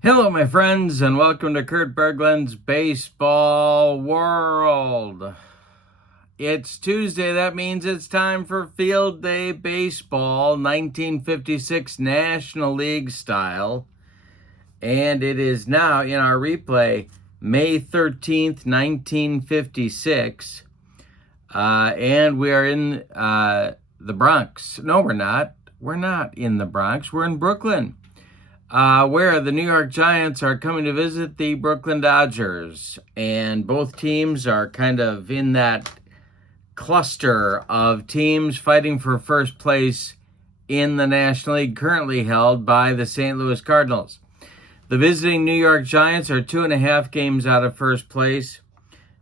Hello, my friends, and welcome to Kurt Berglund's Baseball World. It's Tuesday. That means it's time for Field Day Baseball, 1956 National League style. And it is now in our replay, May 13th, 1956. And we are in the Bronx. No, we're not. We're not in the Bronx. We're in Brooklyn. Where the New York Giants are coming to visit the Brooklyn Dodgers. And both teams are kind of in that cluster of teams fighting for first place in the National League, currently held by the St. Louis Cardinals. The visiting New York Giants are 2.5 games out of first place.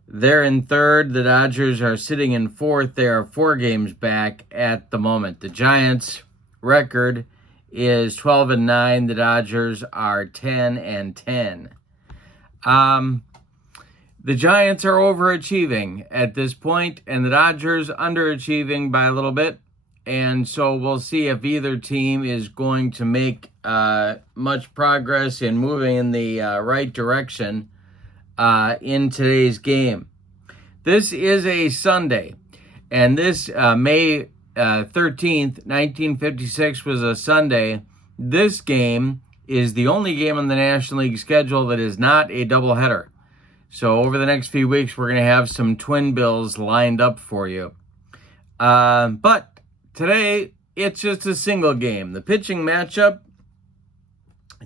They're in third. The Dodgers are sitting in fourth. They are 4 games back at the moment. The Giants' record is 12-9. The Dodgers are 10-10. The Giants are overachieving at this point, and the Dodgers underachieving by a little bit. And so we'll see if either team is going to make much progress in moving in the right direction in today's game. This is a Sunday, and this May 13th, 1956 was a Sunday. This game is the only game on the National League schedule that is not a doubleheader. So over the next few weeks, we're going to have some twin bills lined up for you. But today, it's just a single game. The pitching matchup,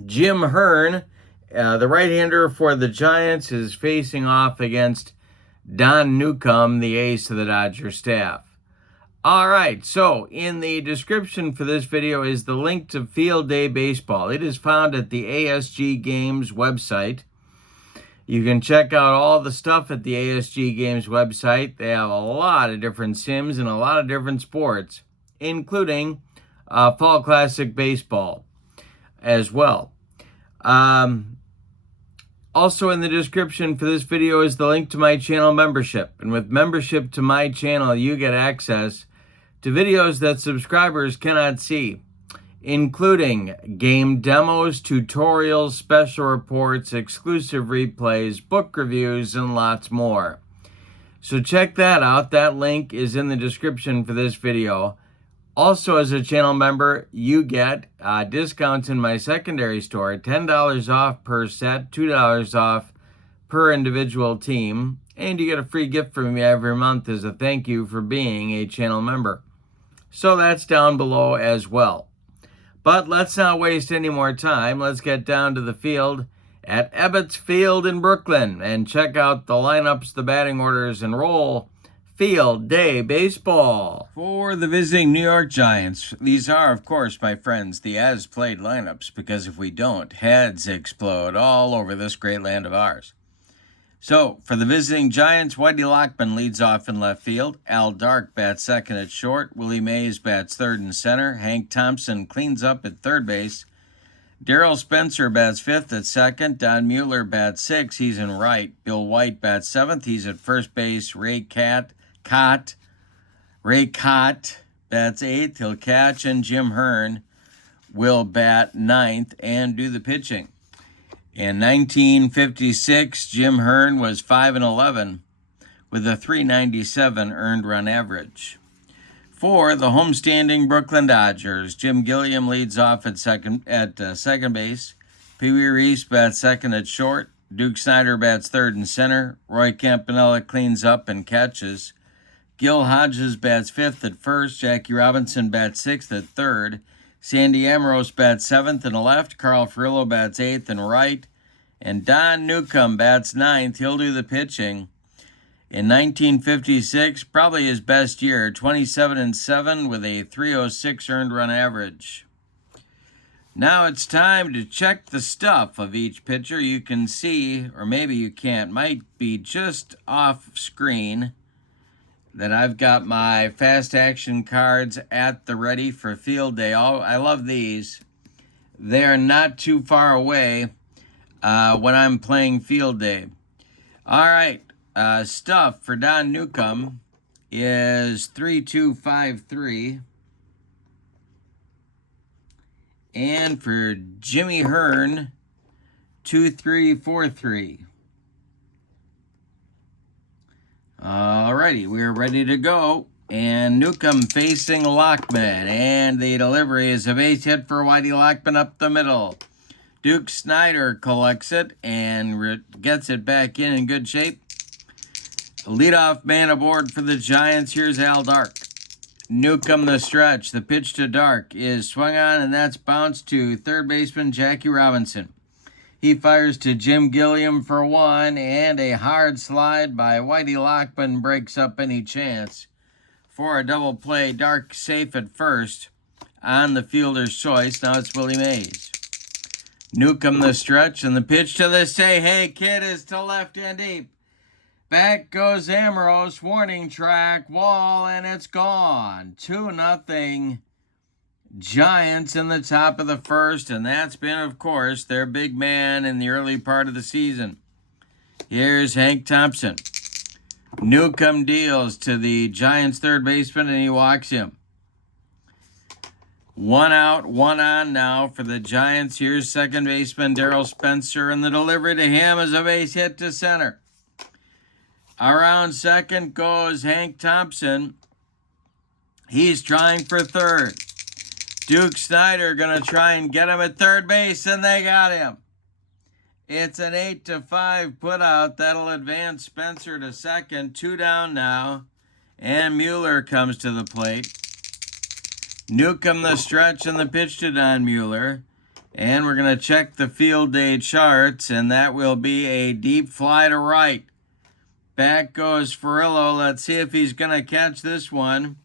Jim Hearn, the right-hander for the Giants, is facing off against Don Newcombe, the ace of the Dodger staff. All right, so in the description for this video is the link to Field Day Baseball. It is found at the ASG Games website. You can check out all the stuff at the ASG Games website. They have a lot of different sims and a lot of different sports, including Fall Classic Baseball as well. Also in the description for this video is the link to my channel membership. And with membership to my channel, you get access to videos that subscribers cannot see, including game demos, tutorials, special reports, exclusive replays, book reviews, and lots more. So check that out. That link is in the description for this video. Also, as a channel member, you get discounts in my secondary store, $10 off per set, $2 off per individual team, and you get a free gift from me every month as a thank you for being a channel member. So that's down below as well. But let's not waste any more time. Let's get down to the field at Ebbets Field in Brooklyn and check out the lineups, the batting orders, and roll Field Day Baseball. For the visiting New York Giants, these are, of course, my friends, the as-played lineups, because if we don't, heads explode all over this great land of ours. So, for the visiting Giants, Whitey Lockman leads off in left field. Al Dark bats second at short. Willie Mays bats third and center. Hank Thompson cleans up at third base. Darrell Spencer bats fifth at second. Don Mueller bats sixth. He's in right. Bill White bats seventh. He's at first base. Ray Cott bats eighth. He'll catch. And Jim Hearn will bat ninth and do the pitching. In 1956, Jim Hearn was 5-11 with a .397 earned run average. For the homestanding Brooklyn Dodgers, Jim Gilliam leads off at second base. Pee Wee Reese bats second at short. Duke Snyder bats third and center. Roy Campanella cleans up and catches. Gil Hodges bats fifth at first. Jackie Robinson bats sixth at third. Sandy Ambrose bats seventh and left. Carl Furillo bats eighth and right. And Don Newcombe bats ninth. He'll do the pitching. In 1956, probably his best year, 27-7 with a .306 earned run average. Now it's time to check the stuff of each pitcher. You can see, or maybe you can't, might be just off screen, that I've got my fast action cards at the ready for Field Day. Oh, I love these. They're not too far away when I'm playing Field Day. All right, stuff for Don Newcombe is 3253. And for Jimmy Hearn, 2-3-4-3. Alrighty, we're ready to go. And Newcombe facing Lockman. And the delivery is a base hit for Whitey Lockman up the middle. Duke Snyder collects it and gets it back in good shape. Leadoff man aboard for the Giants. Here's Al Dark. Newcombe the stretch. The pitch to Dark is swung on, and that's bounced to third baseman Jackie Robinson. He fires to Jim Gilliam for one, and a hard slide by Whitey Lockman breaks up any chance for a double play. Dark safe at first on the fielder's choice. Now it's Willie Mays. Newcombe the stretch, and the pitch to the say, hey kid, is to left and deep. Back goes Ambrose, warning track, wall, and it's gone. 2-0 Giants in the top of the first, and that's been, of course, their big man in the early part of the season. Here's Hank Thompson. Newcombe deals to the Giants' third baseman, and he walks him. 1 out, 1 on now for the Giants. Here's second baseman Darryl Spencer, and the delivery to him is a base hit to center. Around second goes Hank Thompson. He's trying for third. Duke Snyder going to try and get him at third base, and they got him. It's an 8-5 putout. That'll advance Spencer to second. 2 down now, and Mueller comes to the plate. Newcombe the stretch and the pitch to Don Mueller. And we're going to check the field day charts, and that will be a deep fly to right. Back goes Ferrillo. Let's see if he's going to catch this one.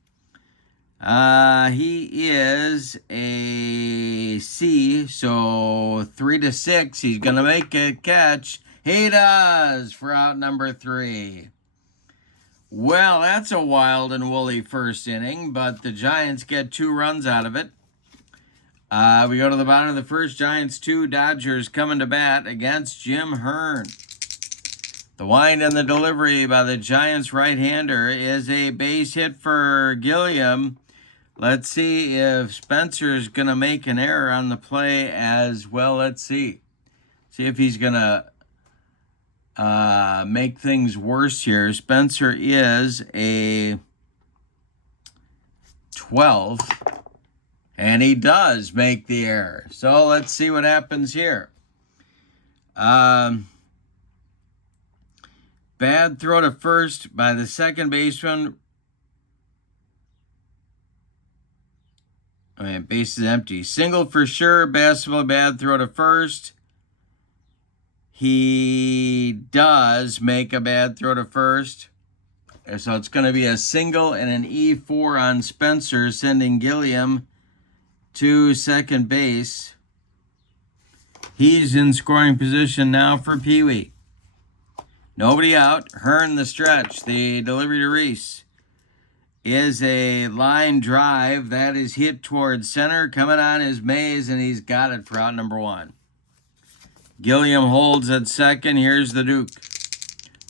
He is a C, so 3-6. He's going to make a catch. He does for out number 3. Well, that's a wild and woolly first inning, but the Giants get 2 runs out of it. We go to the bottom of the first. Giants 2, Dodgers coming to bat against Jim Hearn. The wind and the delivery by the Giants right-hander is a base hit for Gilliam. Let's see if Spencer's going to make an error on the play as well. Let's see. See if he's going to make things worse here. Spencer is a 12, and he does make the error. So let's see what happens here. Bad throw to first by the second baseman. Base is empty. Single for sure. Basketball bad throw to first. He does make a bad throw to first. So it's going to be a single and an E4 on Spencer, sending Gilliam to second base. He's in scoring position now for Pee Wee. Nobody out. Hearn the stretch. The delivery to Reese is a line drive that is hit towards center. Coming on is Mays, and he's got it for out number 1. Gilliam holds at second. Here's the Duke.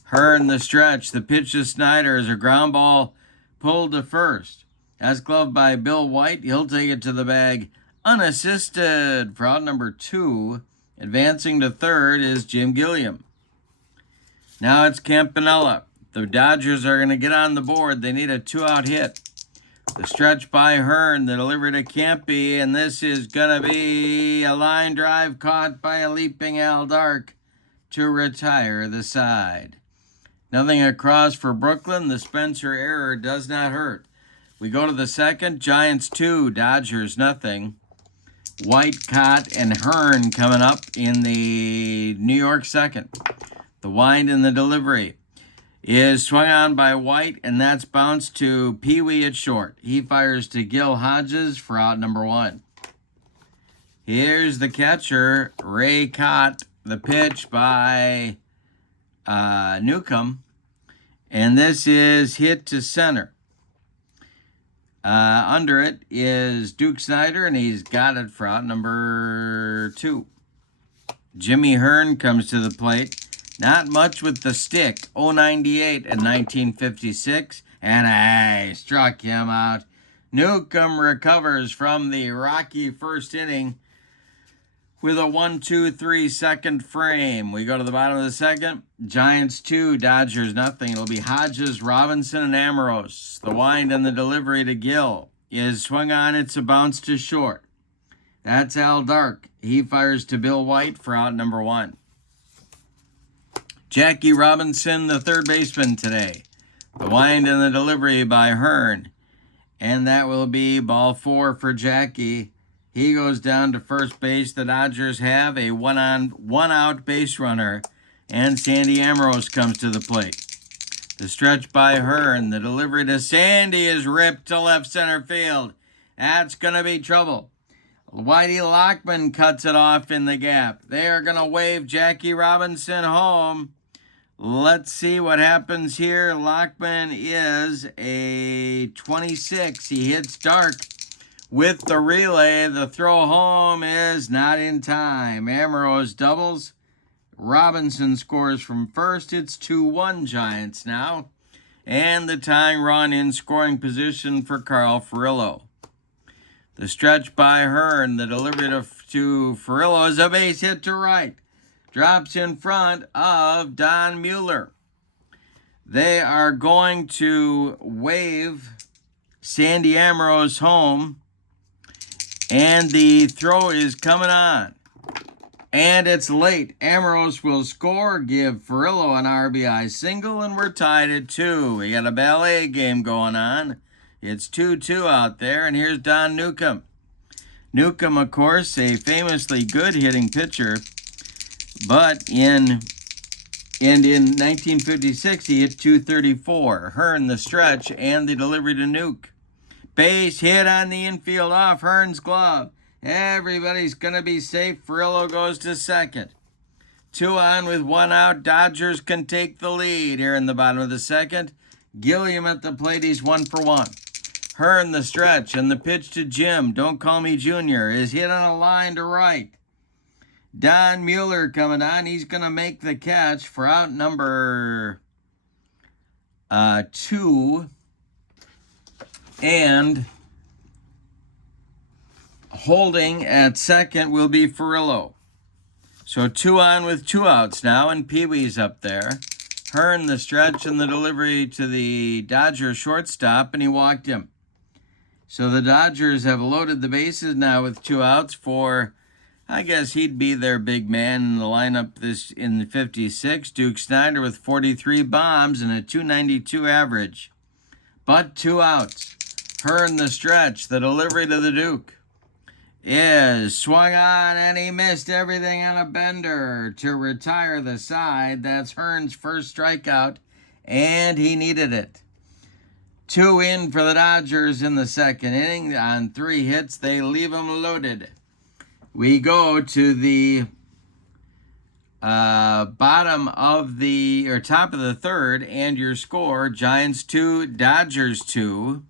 Hearn the stretch. The pitch to Snyder is a ground ball pulled to first. That's gloved by Bill White. He'll take it to the bag unassisted for out number 2. Advancing to third is Jim Gilliam. Now it's Campanella. The Dodgers are going to get on the board. They need a 2-out hit. The stretch by Hearn, the delivery to Campy, and this is going to be a line drive caught by a leaping Al Dark to retire the side. Nothing across for Brooklyn. The Spencer error does not hurt. We go to the second. Giants 2, Dodgers nothing. White, Cott, and Hearn coming up in the New York second. The wind and the delivery is swung on by White, and that's bounced to Pee Wee at short. He fires to Gil Hodges for out number 1. Here's the catcher, Ray Cott. The pitch by Newcombe, and this is hit to center. Under it is Duke Snyder, and he's got it for out number 2. Jimmy Hearn comes to the plate. Not much with the stick. 098 in 1956. And I struck him out. Newcombe recovers from the rocky first inning with a 1-2-3 second frame. We go to the bottom of the second. Giants 2, Dodgers nothing. It'll be Hodges, Robinson, and Amoros. The wind and the delivery to Gill is swung on. It's a bounce to short. That's Al Dark. He fires to Bill White for out number 1. Jackie Robinson, the third baseman today. The wind and the delivery by Hearn. And that will be ball 4 for Jackie. He goes down to first base. The Dodgers have a one-out base runner. And Sandy Amoros comes to the plate. The stretch by Hearn. The delivery to Sandy is ripped to left center field. That's going to be trouble. Whitey Lockman cuts it off in the gap. They are going to wave Jackie Robinson home. Let's see what happens here. Lockman is a 26. He hits Dark with the relay. The throw home is not in time. Amoros doubles. Robinson scores from first. It's 2-1 Giants now. And the tying run in scoring position for Carl Furillo. The stretch by Hearn. The delivery to Furillo is a base hit to right. Drops in front of Don Mueller. They are going to wave Sandy Amoros home. And the throw is coming on. And it's late. Amoros will score, give Furillo an RBI single, and we're tied at 2. We got a ballet game going on. It's 2-2 out there, and here's Don Newcombe. Newcombe, of course, a famously good hitting pitcher. But in 1956, he hit .234. Hearn the stretch and the delivery to Nuke. Base hit on the infield off Hearn's glove. Everybody's going to be safe. Furillo goes to second. 2 on with 1 out. Dodgers can take the lead here in the bottom of the second. Gilliam at the plate. He's 1 for 1. Hearn the stretch and the pitch to Jim. Don't call me Junior. Is hit on a line to right. Don Mueller coming on. He's going to make the catch for out number 2. And holding at second will be Furillo. So 2 on with 2 outs now, and Pee-wee's up there. Hearn the stretch and the delivery to the Dodgers shortstop, and he walked him. So the Dodgers have loaded the bases now with 2 outs for, I guess he'd be their big man in the lineup in the 56. Duke Snider with 43 bombs and a .292 average. But 2 outs. Hearn the stretch. The delivery to the Duke is swung on, and he missed everything on a bender to retire the side. That's Hearn's first strikeout, and he needed it. 2 in for the Dodgers in the second inning. On 3 hits, they leave them loaded. We go to the bottom of the, or top of the third, and your score, Giants 2, Dodgers 2.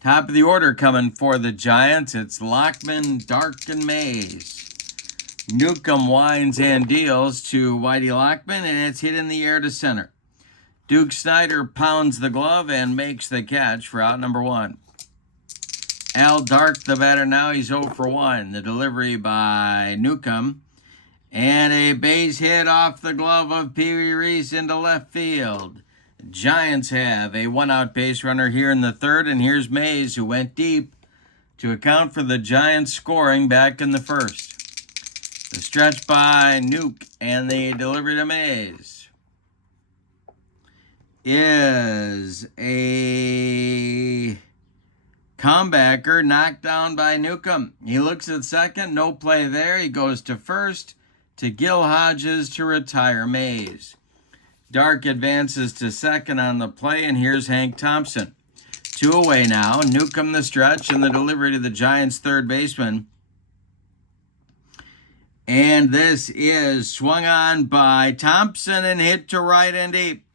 Top of the order coming for the Giants. It's Lockman, Dark, and Mays. Newcombe winds and deals to Whitey Lockman, and it's hit in the air to center. Duke Snider pounds the glove and makes the catch for out number 1. Al Dark, the batter now, he's 0 for 1. The delivery by Newcombe. And a base hit off the glove of Pee Wee Reese into left field. Giants have a 1-out base runner here in the third, and here's Mays, who went deep to account for the Giants scoring back in the first. The stretch by Nuke and the delivery to Mays is a comebacker knocked down by Newcombe. He looks at second, no play there. He goes to first to Gil Hodges to retire Mays. Dark advances to second on the play, and here's Hank Thompson. 2 away now. Newcombe the stretch and the delivery to the Giants' third baseman. And this is swung on by Thompson and hit to right and deep.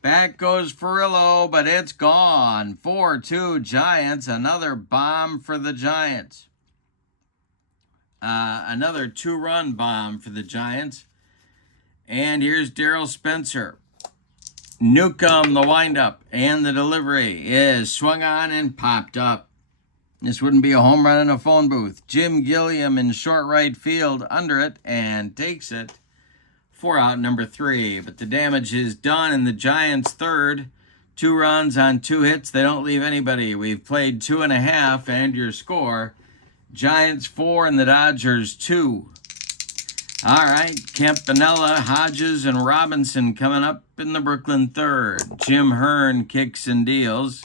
Back goes Furillo, but it's gone. 4-2 Giants. Another bomb for the Giants. Another 2-run bomb for the Giants. And here's Darrell Spencer. Newcombe, the windup, and the delivery is swung on and popped up. This wouldn't be a home run in a phone booth. Jim Gilliam in short right field under it and takes it for out number 3. But the damage is done in the Giants' third. 2 runs on 2 hits. They don't leave anybody. We've played 2.5, and your score, Giants 4 and the Dodgers 2. All right, Campanella, Hodges, and Robinson coming up in the Brooklyn third. Jim Hearn kicks and deals.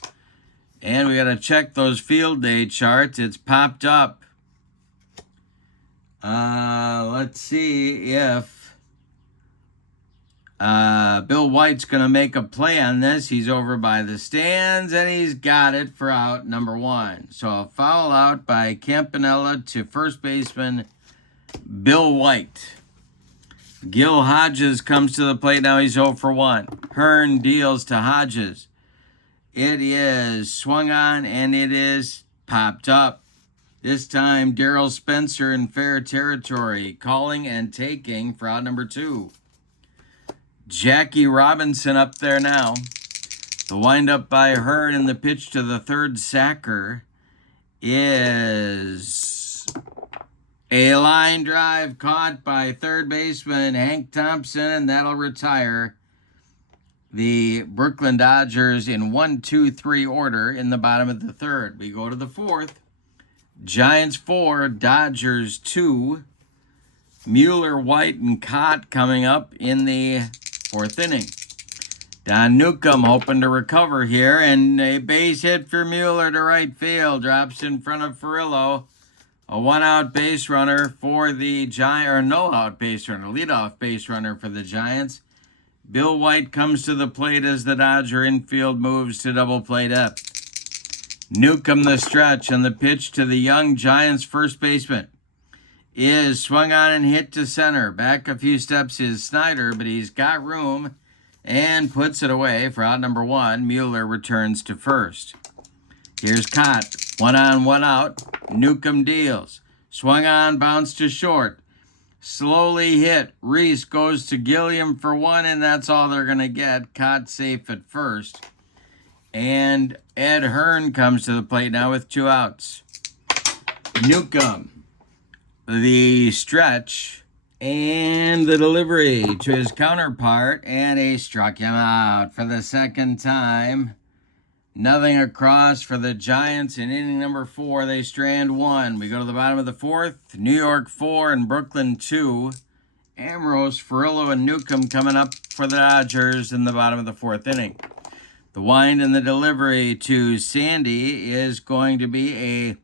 And we got to check those field day charts. It's popped up. Let's see if Bill White's going to make a play on this. He's over by the stands, and he's got it for out number 1. So a foul out by Campanella to first baseman Bill White. Gil Hodges comes to the plate. Now he's 0 for 1. Hearn deals to Hodges. It is swung on, and it is popped up. This time, Darryl Spencer in fair territory, calling and taking for out number 2. Jackie Robinson up there now. The windup by Hearn and the pitch to the third sacker is a line drive caught by third baseman Hank Thompson, and that'll retire the Brooklyn Dodgers in 1-2-3 order in the bottom of the third. We go to the fourth. Giants 4, Dodgers 2. Mueller, White, and Cott coming up in the 4th inning. Don Newcombe hoping to recover here, and a base hit for Mueller to right field. Drops in front of Furillo. A 1-out base runner for the Giants, or no-out base runner, leadoff base runner for the Giants. Bill White comes to the plate as the Dodger infield moves to double play depth. Newcombe the stretch, and the pitch to the young Giants first baseman is swung on and hit to center. Back a few steps is Snyder, but he's got room and puts it away for out number 1. Mueller returns to first. Here's Cott. 1 on, 1 out. Newcombe deals. Swung on, bounced to short. Slowly hit. Reese goes to Gilliam for 1, and that's all they're going to get. Cott safe at first. And Ed Hearn comes to the plate now with 2 outs. Newcombe, the stretch, and the delivery to his counterpart, and he struck him out for the second time. Nothing across for the Giants in inning number 4. They strand 1. We go to the bottom of the 4th. New York 4 and Brooklyn 2. Ambrose, Furillo, and Newcombe coming up for the Dodgers in the bottom of the 4th inning. The wind and the delivery to Sandy is going to be a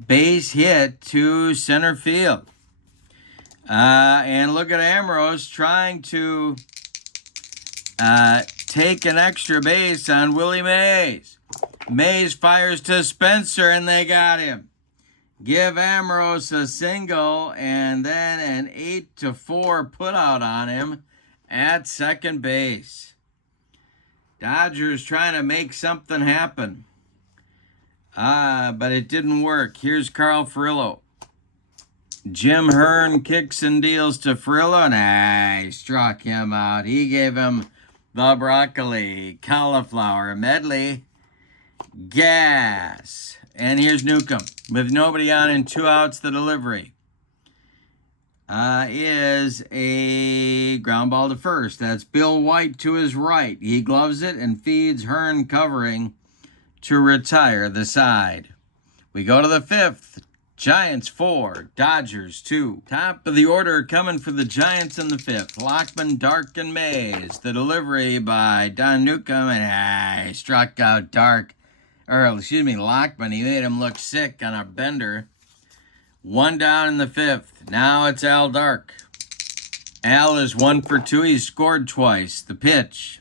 base hit to center field. And look at Ambrose trying to take an extra base on Willie Mays. Mays fires to Spencer, and they got him. Give Ambrose a single, and then an 8-4 putout on him at second base. Dodgers trying to make something happen. But it didn't work. Here's Carl Furillo. Jim Hearn kicks and deals to Furillo, and he struck him out. He gave him the broccoli, cauliflower, medley, gas. And here's Newcombe with nobody on and 2 outs. The delivery is a ground ball to first. That's Bill White to his right. He gloves it and feeds Hearn covering to retire the side. We go to the 5th. Giants 4, Dodgers 2. Top of the order coming for the Giants in the 5th. Lockman, Dark, and Mays. The delivery by Don Newcombe, and he struck out Lockman. He made him look sick on a bender. 1 down in the 5th. Now it's Al Dark. Al is 1 for 2. He's scored twice. The pitch.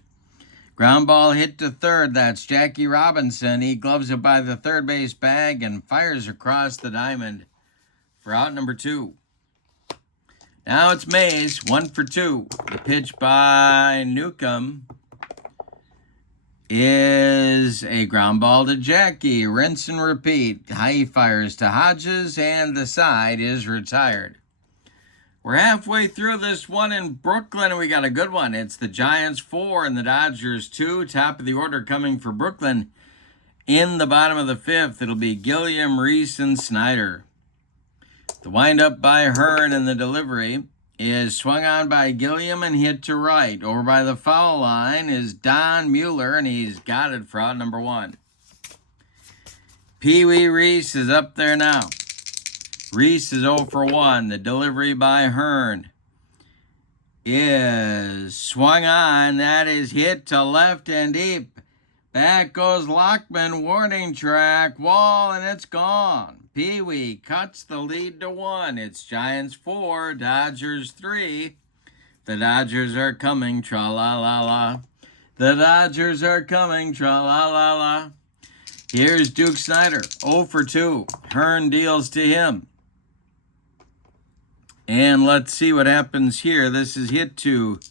Ground ball hit to third. That's Jackie Robinson. He gloves it by the third base bag and fires across the diamond for out number 2. Now it's Mays, 1 for 2. The pitch by Newcombe is a ground ball to Jackie. Rinse and repeat. He fires to Hodges, and the side is retired. We're halfway through this one in Brooklyn, and we got a good one. It's the Giants 4 and the Dodgers 2. Top of the order coming for Brooklyn. In the bottom of the fifth, it'll be Gilliam, Reese, and Snyder. The windup by Hearn and the delivery is swung on by Gilliam and hit to right. Over by the foul line is Don Mueller, and he's got it for out number 1. Pee Wee Reese is up there now. Reese is 0 for 1. The delivery by Hearn is swung on. That is hit to left and deep. Back goes Lockman, warning track, wall, and it's gone. Pee Wee cuts the lead to 1. It's Giants 4, Dodgers 3. The Dodgers are coming, tra-la-la-la. The Dodgers are coming, tra-la-la-la. Here's Duke Snyder, 0 for 2. Hearn deals to him. And let's see what happens here. This is hit to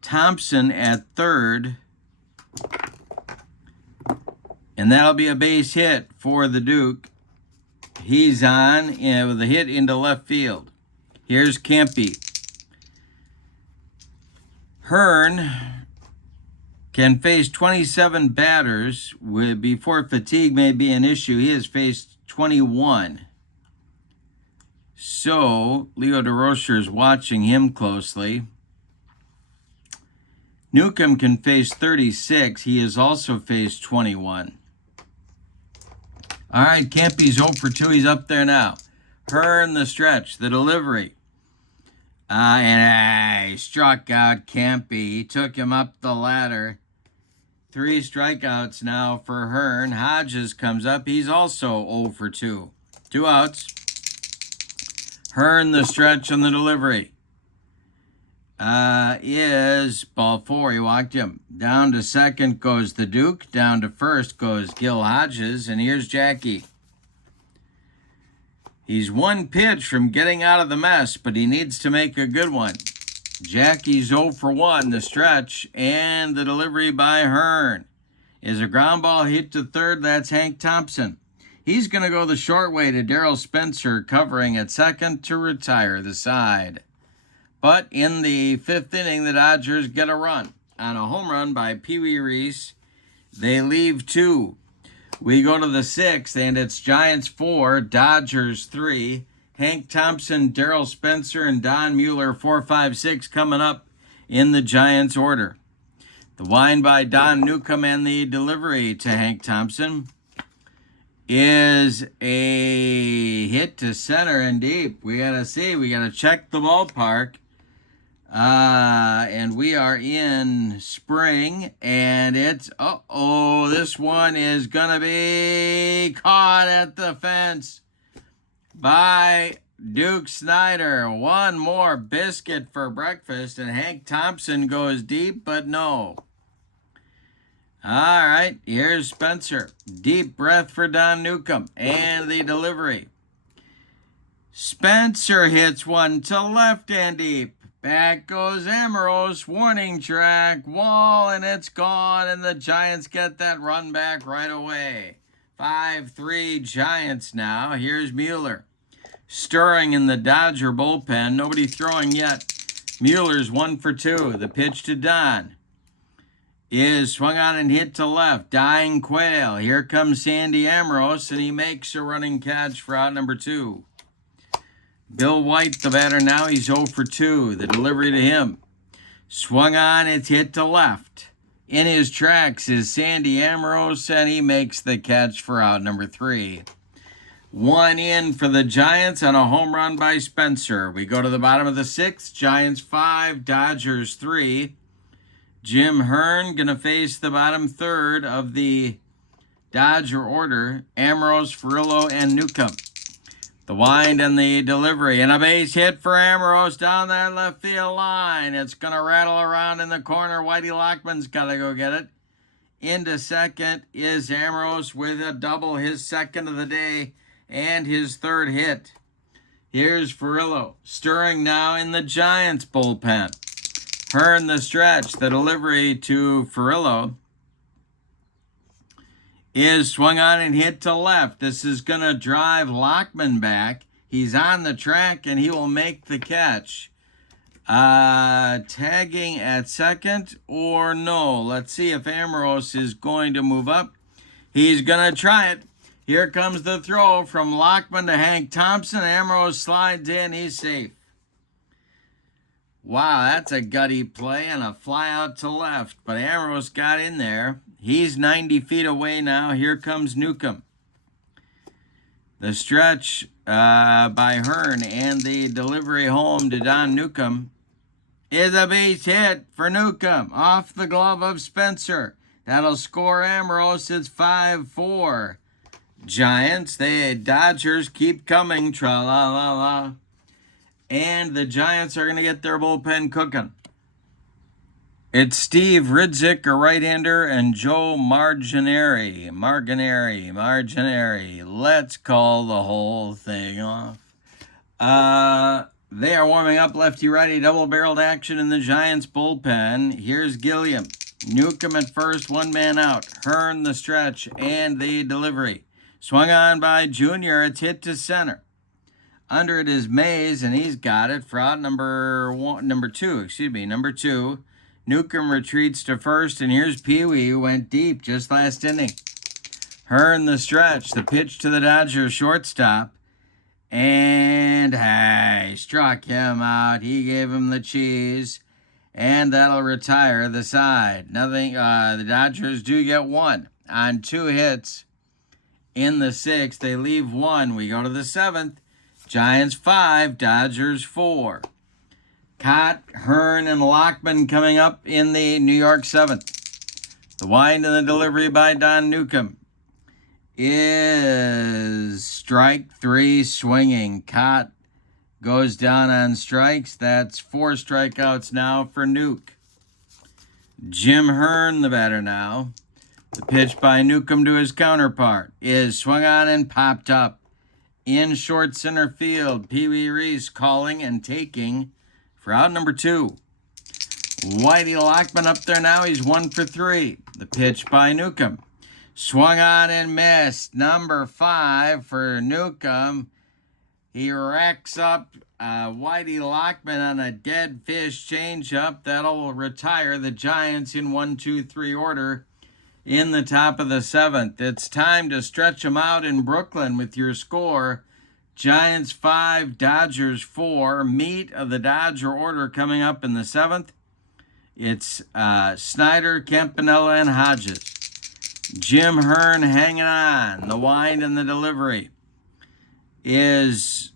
Thompson at third. And that'll be a base hit for the Duke. He's on with a hit into left field. Here's Campy. Hearn can face 27 batters before fatigue may be an issue. He has faced 21. So Leo DeRocher is watching him closely. Newcombe can face 36. He has also faced 21. All right, Campy's 0 for 2. He's up there now. Hearn the stretch, the delivery. And he struck out Campy. He took him up the ladder. 3 strikeouts now for Hearn. Hodges comes up. He's also 0 for 2. 2 outs. Hearn the stretch on the delivery. Is ball 4. He walked him. Down to second goes the Duke. Down to first goes Gil Hodges. And here's Jackie. He's 1 pitch from getting out of the mess, but he needs to make a good one. Jackie's 0 for 1. The stretch and the delivery by Hearn is a ground ball hit to third. That's Hank Thompson. He's going to go the short way to Darrell Spencer, covering at second to retire the side. But in the 5th inning, the Dodgers get a run on a home run by Pee Wee Reese. They leave 2. We go to the 6th, and it's Giants 4, Dodgers 3. Hank Thompson, Darrell Spencer, and Don Mueller, 4, 5, 6, coming up in the Giants order. The wind by Don Newcombe and the delivery to Hank Thompson is a hit to center and deep. We got to check the ballpark. And we are in spring, and it's, this one is going to be caught at the fence by Duke Snyder. One more biscuit for breakfast, and Hank Thompson goes deep, but no. All right, here's Spencer. Deep breath for Don Newcombe, and the delivery. Spencer hits one to left and deep. Back goes Amorose, warning track, wall, and it's gone, and the Giants get that run back right away. 5-3 Giants now. Here's Mueller. Stirring in the Dodger bullpen. Nobody throwing yet. Mueller's 1 for 2. The pitch to Don is swung on and hit to left. Dying Quail. Here comes Sandy Amorose, and he makes a running catch for out number 2. Bill White, the batter now, he's 0 for 2. The delivery to him. Swung on, it's hit to left. In his tracks is Sandy Amorose, and he makes the catch for out number 3. 1 in for the Giants on a home run by Spencer. We go to the bottom of the 6th. Giants 5, Dodgers 3. Jim Hearn going to face the bottom third of the Dodger order. Amorose, Furillo, and Newcombe. The wind and the delivery. And a base hit for Amorose down that left field line. It's going to rattle around in the corner. Whitey Lockman's got to go get it. Into second is Amorose with a double, his second of the day, and his 3rd hit. Here's Furillo, stirring now in the Giants bullpen. Hearn the stretch. The delivery to Furillo is swung on and hit to left. This is going to drive Lockman back. He's on the track, and he will make the catch. Tagging at second or no? Let's see if Amorose is going to move up. He's going to try it. Here comes the throw from Lockman to Hank Thompson. Ambrose slides in. He's safe. Wow, that's a gutty play and a fly out to left. But Ambrose got in there. He's 90 feet away now. Here comes Newcombe. The stretch by Hearn and the delivery home to Don Newcombe is a base hit for Newcombe. Off the glove of Spencer. That'll score Ambrose. It's 5-4. Giants, Dodgers keep coming. Tra-la-la-la. And the Giants are going to get their bullpen cooking. It's Steve Ridzik, a right-hander, and Joe Margineri. Let's call the whole thing off. They are warming up lefty-righty double-barreled action in the Giants bullpen. Here's Gilliam. Newcombe at first, one man out. Hearn the stretch and the delivery. Swung on by Junior. It's hit to center. Under it is Mays, and he's got it for out number two. Newcombe retreats to first, and here's Pee Wee, who went deep just last inning. Hearn the stretch. The pitch to the Dodgers shortstop. And struck him out. He gave him the cheese. And that'll retire the side. Nothing. The Dodgers do get one on 2 hits in the 6th. They leave 1. We go to the 7th. Giants 5, Dodgers 4. Cott, Hearn, and Lockman coming up in the New York 7th. The wind and the delivery by Don Newcombe is strike 3 swinging. Cott goes down on strikes. That's 4 strikeouts now for Nuke. Jim Hearn, the batter now. The pitch by Newcombe to his counterpart is swung on and popped up. In short center field, Pee Wee Reese calling and taking for out number 2. Whitey Lockman up there now. He's 1 for 3. The pitch by Newcombe. Swung on and missed. Number 5 for Newcombe. He racks up Whitey Lockman on a dead fish changeup. That'll retire the Giants in 1-2-3 order in the top of the 7th. It's time to stretch them out in Brooklyn with your score. Giants 5, Dodgers 4. Meat of the Dodger order coming up in the 7th. It's Snyder, Campanella, and Hodges. Jim Hearn hanging on. The wind and the delivery is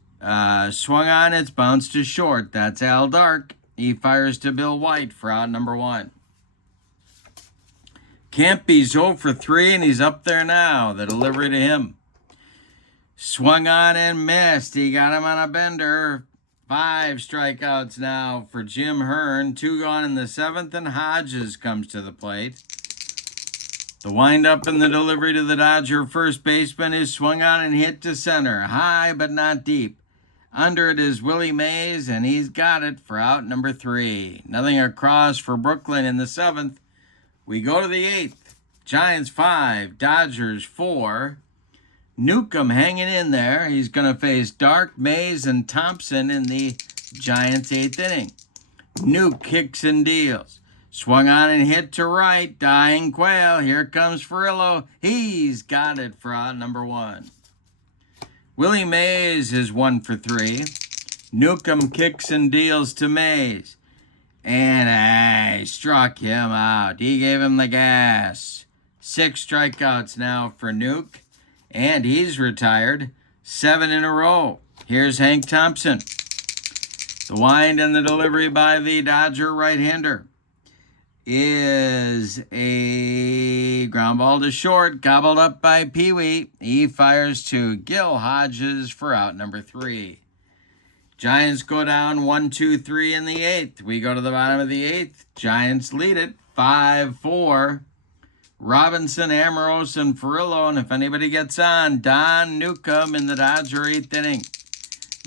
swung on. It's bounced to short. That's Al Dark. He fires to Bill White for out number 1. Campy's 0 for 3, and he's up there now. The delivery to him. Swung on and missed. He got him on a bender. 5 strikeouts now for Jim Hearn. 2 gone in the 7th, and Hodges comes to the plate. The windup and the delivery to the Dodger first baseman is swung on and hit to center. High but not deep. Under it is Willie Mays, and he's got it for out number 3. Nothing across for Brooklyn in the 7th. We go to the 8th. Giants 5, Dodgers 4. Newcombe hanging in there. He's going to face Dark, Mays, and Thompson in the Giants' 8th inning. Nuke kicks and deals. Swung on and hit to right. Dying Quail. Here comes Furillo. He's got it for out number 1. Willie Mays is 1 for 3. Newcombe kicks and deals to Mays. And struck him out. He gave him the gas. 6 strikeouts now for Nuke. And he's retired 7 in a row. Here's Hank Thompson. The wind and the delivery by the Dodger right-hander is a ground ball to short, gobbled up by Pee Wee. He fires to Gil Hodges for out number 3. Giants go down 1-2-3 in the 8th. We go to the bottom of the 8th. Giants lead it 5-4. Robinson, Ambrose, and Furillo. And if anybody gets on, Don Newcombe in the Dodger 8th inning.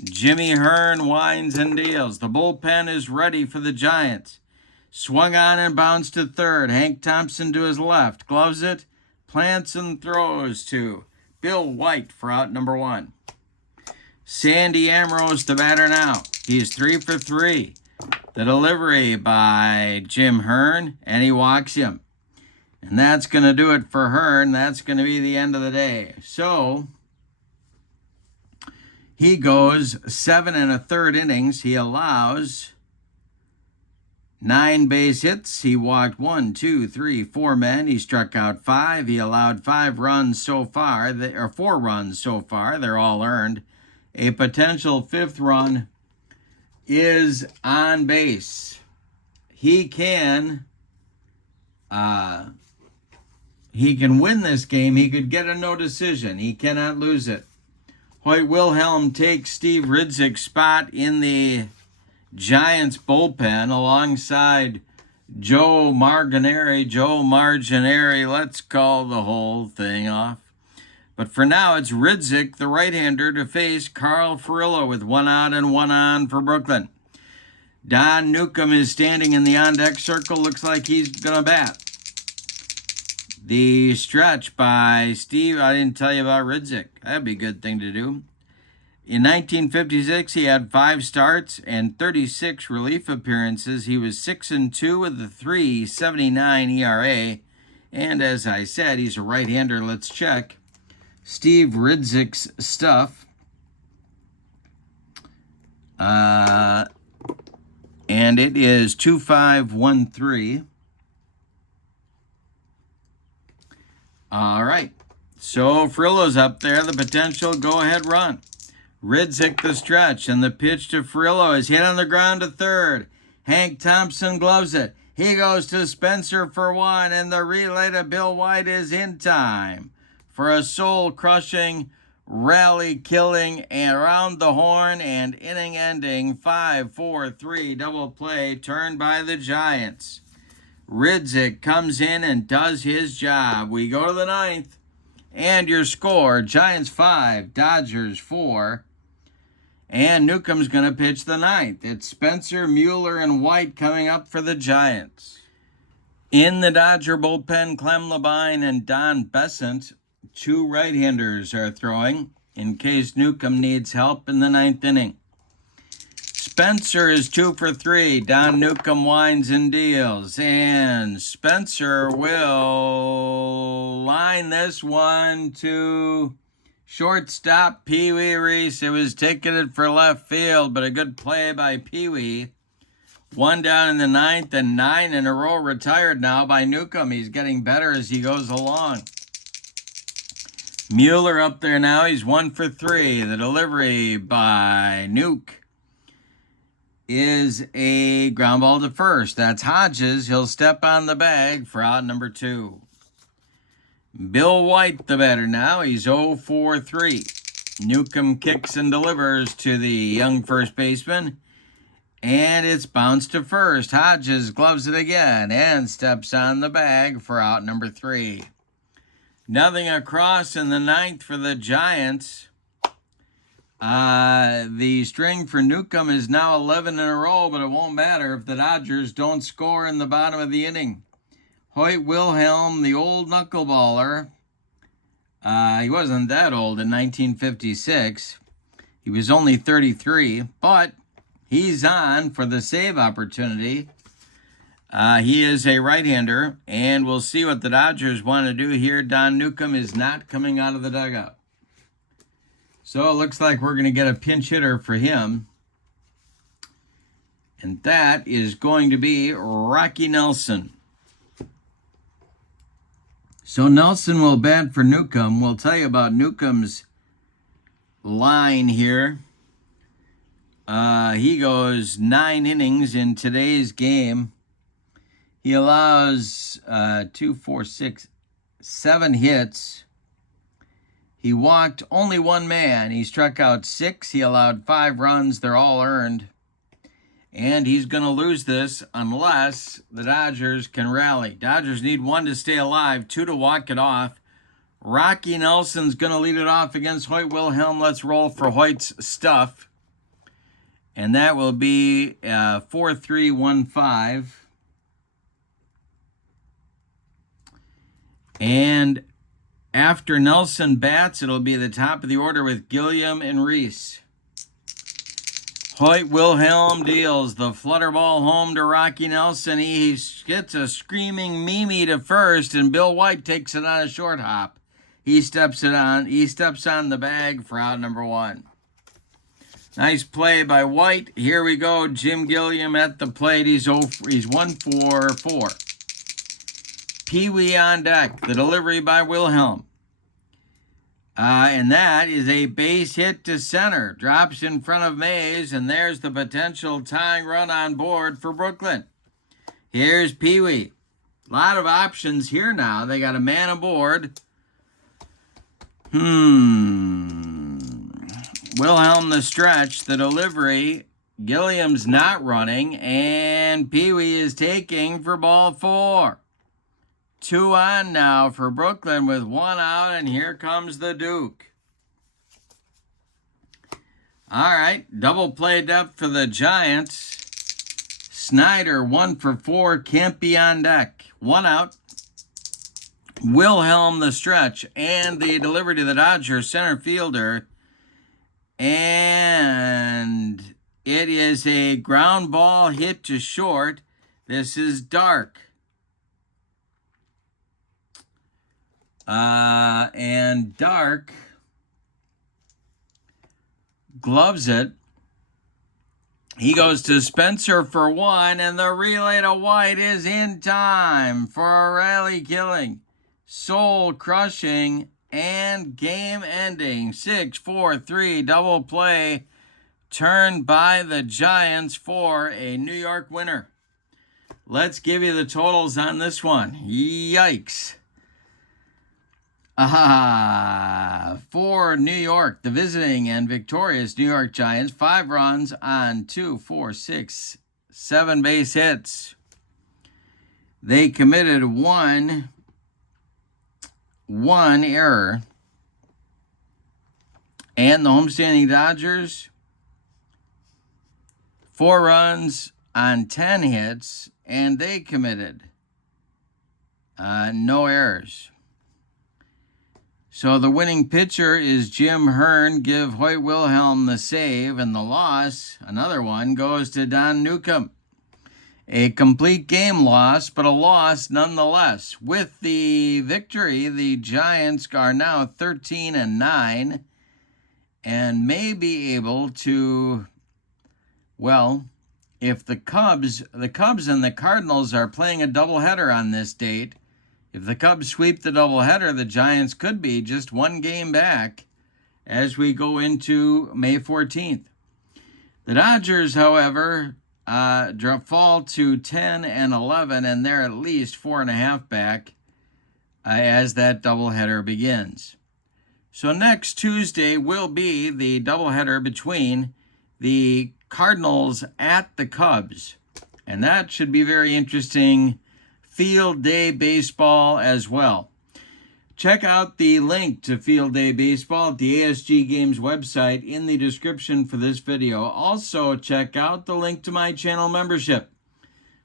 Jimmy Hearn winds and deals. The bullpen is ready for the Giants. Swung on and bounced to third. Hank Thompson to his left. Gloves it. Plants and throws to Bill White for out number 1. Sandy Ambrose, the batter now. He's 3 for 3. The delivery by Jim Hearn, and he walks him. And that's going to do it for Hearn. That's going to be the end of the day. So he goes 7 1/3 innings. He allows 9 base hits. He walked 1, 2, 3, 4 men. He struck out 5. He allowed 5 runs so far, or 4 runs so far. They're all earned. A potential 5th run is on base. He can win this game. He could get a no decision. He cannot lose it. Hoyt Wilhelm takes Steve Ridzik's spot in the Giants bullpen alongside Joe Margineri. Let's call the whole thing off. But for now, it's Ridzik, the right-hander, to face Carl Furillo with 1 out and 1 on for Brooklyn. Don Newcombe is standing in the on-deck circle. Looks like he's going to bat. The stretch by Steve, I didn't tell you about Ridzik. That'd be a good thing to do. In 1956, he had 5 starts and 36 relief appearances. He was 6-2 with a 3.79 ERA. And as I said, he's a right-hander. Let's check Steve Ridzik's stuff. And it is 2.513. All right. So Furillo's up there. The potential go-ahead run. Ridzik the stretch, and the pitch to Furillo is hit on the ground to third. Hank Thompson gloves it. He goes to Spencer for 1, and the relay to Bill White is in time for a soul-crushing, rally-killing around the horn and inning-ending 5-4-3 double play turned by the Giants. Ridzik comes in and does his job. We go to the 9th, and your score, Giants 5, Dodgers 4. And Newcomb's going to pitch the 9th. It's Spencer, Mueller, and White coming up for the Giants. In the Dodger bullpen, Clem Labine and Don Besant, 2 right-handers, are throwing in case Newcombe needs help in the 9th inning. Spencer is 2 for 3. Don Newcombe winds and deals. And Spencer will line this one to shortstop Pee Wee Reese. It was ticketed for left field, but a good play by Pee Wee. 1 down in the 9th, and 9 in a row retired now by Newcombe. He's getting better as he goes along. Mueller up there now. He's 1 for 3. The delivery by Nuke is a ground ball to first. That's Hodges. He'll step on the bag for out number 2. Bill White, the batter now. He's 0 for 3. Newcombe kicks and delivers to the young first baseman. And it's bounced to first. Hodges gloves it again and steps on the bag for out number 3. Nothing across in the 9th for the Giants. The string for Newcombe is now 11 in a row, but it won't matter if the Dodgers don't score in the bottom of the inning. Hoyt Wilhelm, the old knuckleballer, he wasn't that old in 1956. He was only 33, but he's on for the save opportunity. He is a right-hander, and we'll see what the Dodgers want to do here. Don Newcombe is not coming out of the dugout. So it looks like we're going to get a pinch hitter for him. And that is going to be Rocky Nelson. So Nelson will bat for Newcombe. We'll tell you about Newcombe's line here. He goes 9 innings in today's game. He allows 2, 4, 6, 7 hits. He walked only 1 man. He struck out 6. He allowed 5 runs. They're all earned. And he's going to lose this unless the Dodgers can rally. Dodgers need 1 to stay alive, 2 to walk it off. Rocky Nelson's going to lead it off against Hoyt Wilhelm. Let's roll for Hoyt's stuff. And that will be 4-3-1-5. And after Nelson bats, it'll be the top of the order with Gilliam and Reese. Hoyt Wilhelm deals the flutter ball home to Rocky Nelson. He gets a screaming Mimi to first, and Bill White takes it on a short hop. He steps on the bag for out number 1. Nice play by White. Here we go. Jim Gilliam at the plate. He's 1 for 4. Pee Wee on deck. The delivery by Wilhelm. And that is a base hit to center. Drops in front of Mays, and there's the potential tying run on board for Brooklyn. Here's Pee Wee. A lot of options here now. They got a man aboard. Wilhelm the stretch, the delivery. Gilliam's not running, and Pee Wee is taking for ball 4. 2 on now for Brooklyn with 1 out, and here comes the Duke. All right, double play depth for the Giants. Snyder 1 for 4, can't be on deck. 1 out. Wilhelm the stretch, and the delivery to the Dodgers center fielder. And it is a ground ball hit to short. This is Dark. And Dark gloves it. He goes to Spencer for 1, and the relay to White is in time for a rally killing, soul crushing, and game ending 6-4-3 double play turned by the Giants for a New York winner. Let's give you the totals on this one. Yikes. For New York, the visiting and victorious New York Giants, 5 runs on 2, 4, 6, 7 base hits. They committed one error. And the homestanding Dodgers, 4 runs on 10 hits, and they committed no errors. So the winning pitcher is Jim Hearn. Give Hoyt Wilhelm the save, and the loss, another one, goes to Don Newcombe. A complete game loss, but a loss nonetheless. With the victory, the Giants are now 13-9 and may be able to, well, if the Cubs and the Cardinals are playing a doubleheader on this date, if the Cubs sweep the doubleheader, the Giants could be just 1 game back as we go into May 14th. The Dodgers, however, fall to 10-11, and they're at least 4.5 back as that doubleheader begins. So next Tuesday will be the doubleheader between the Cardinals at the Cubs, and that should be very interesting. Field Day Baseball as well. Check out the link to Field Day Baseball at the ASG Games website in the description for this video. Also, check out the link to my channel membership.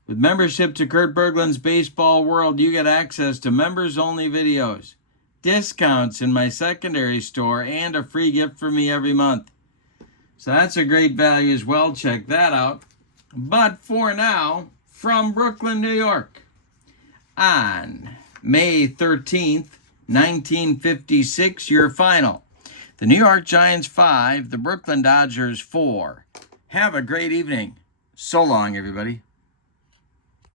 With membership to Kurt Berglund's Baseball World, you get access to members-only videos, discounts in my secondary store, and a free gift from me every month. So that's a great value as well. Check that out. But for now, from Brooklyn, New York, on May 13th, 1956, your final. The New York Giants 5, the Brooklyn Dodgers 4. Have a great evening. So long, everybody.